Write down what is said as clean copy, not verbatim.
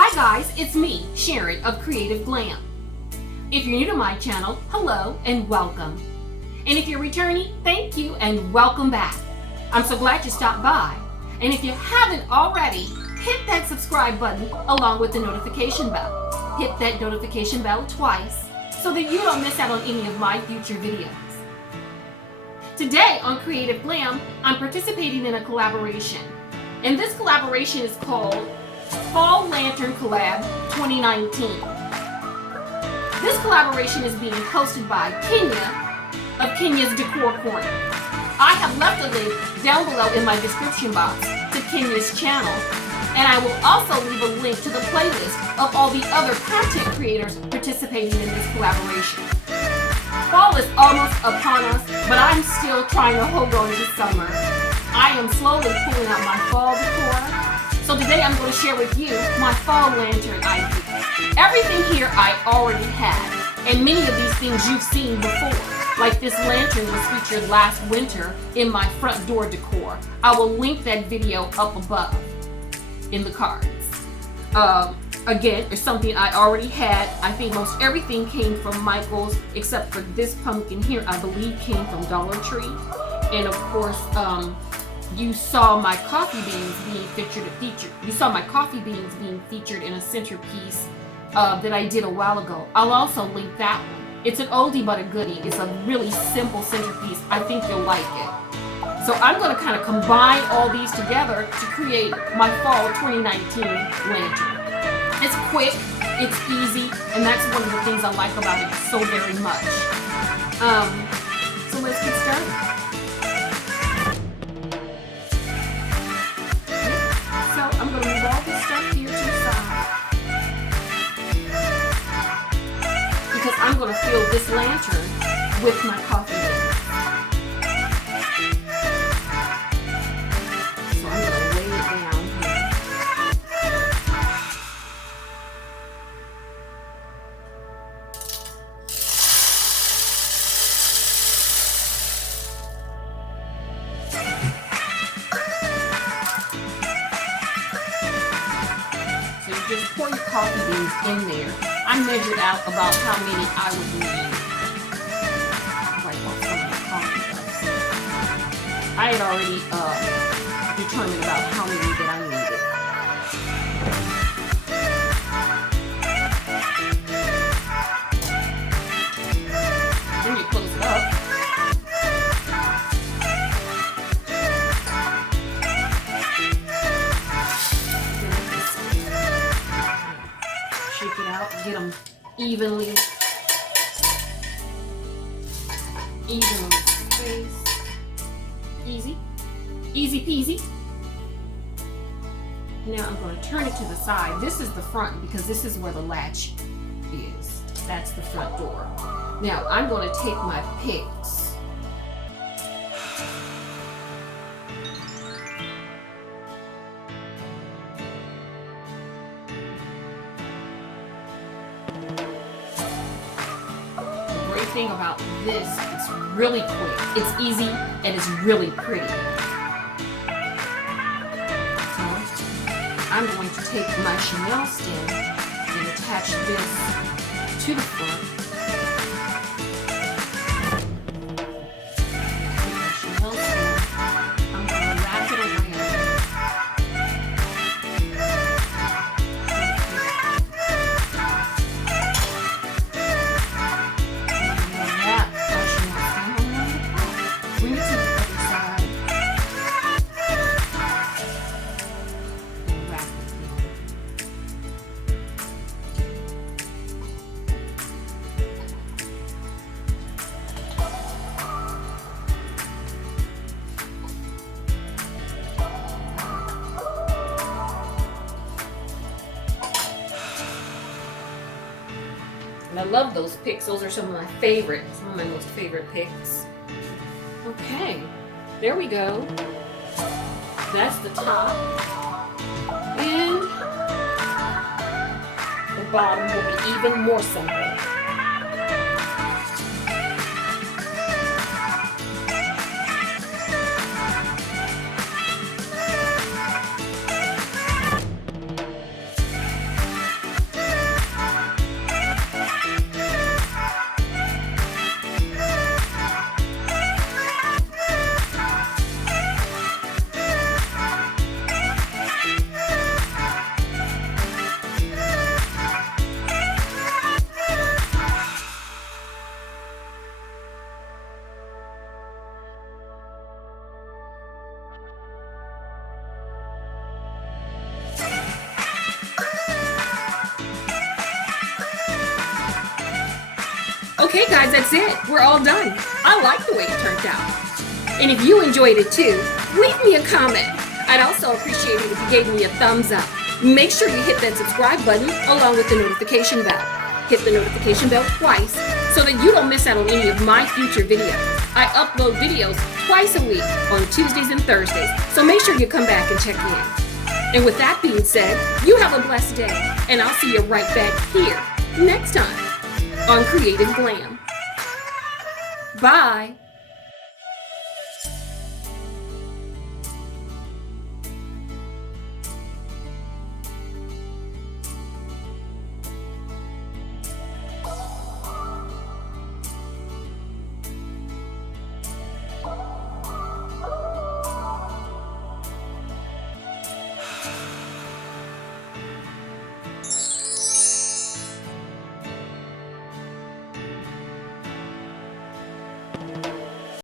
Hi guys, it's me, Sharon of Creative Glam. If you're new to my channel, hello and welcome. And if you're returning, thank you and welcome back. I'm so glad you stopped by. And if you haven't already, hit that subscribe button along with the notification bell. Hit that notification bell twice so that you don't miss out on any of my future videos. Today on Creative Glam, I'm participating in a collaboration. And this collaboration is called Fall Lantern Collab 2019. This collaboration is being hosted by Kenya of Kenya's Decor Corner. I have left a link down below in my description box to Kenya's channel, and I will also leave a link to the playlist of all the other content creators participating in this collaboration. Fall is almost upon us, but I'm still trying to hold on to summer. I am slowly pulling out my fall decor. So today I'm going to share with you my fall lantern ideas. Everything here I already had, and many of these things you've seen before. Like this lantern was featured last winter in my front door decor. I will link that video up above in the cards. Again, it's something I already had. I think most everything came from Michael's, except for this pumpkin here, I believe came from Dollar Tree. And of course, you saw my coffee beans being featured. You saw my coffee beans being featured in a centerpiece that I did a while ago. I'll also link that one. It's an oldie but a goodie. It's a really simple centerpiece. I think you'll like it. So I'm going to kind of combine all these together to create my fall 2019 lantern. It's quick, it's easy, and that's one of the things I like about it so very much. So let's get started. So I'm going to move all this stuff here to the side, because I'm going to fill this lantern with my coffee beans. So I'm going to lay it down here. So you just pour your coffee beans in there. I measured out about how many I would need. Wipe off some of the coffee cups. I had already determined about how many that I needed. Then you close it up. Shake it out, get them evenly spaced. Easy peasy. Now I'm going to turn it to the side. This is the front because this is where the latch is. That's the front door. Now I'm going to take my picks. Thing about this, it's really quick, it's easy, and it's really pretty. So I'm going to take my Chanel stem and attach this to the front. Take my Chanel stem, I'm going to wrap it around. And I love those picks. Those are some of my most favorite picks. Okay, there we go. That's the top. And the bottom will be even more simple. Okay guys, that's it. We're all done. I like the way it turned out. And if you enjoyed it too, leave me a comment. I'd also appreciate it if you gave me a thumbs up. Make sure you hit that subscribe button along with the notification bell. Hit the notification bell twice so that you don't miss out on any of my future videos. I upload videos twice a week on Tuesdays and Thursdays, so make sure you come back and check in. And with that being said, you have a blessed day, and I'll see you right back here next time on Creative Glam. Bye.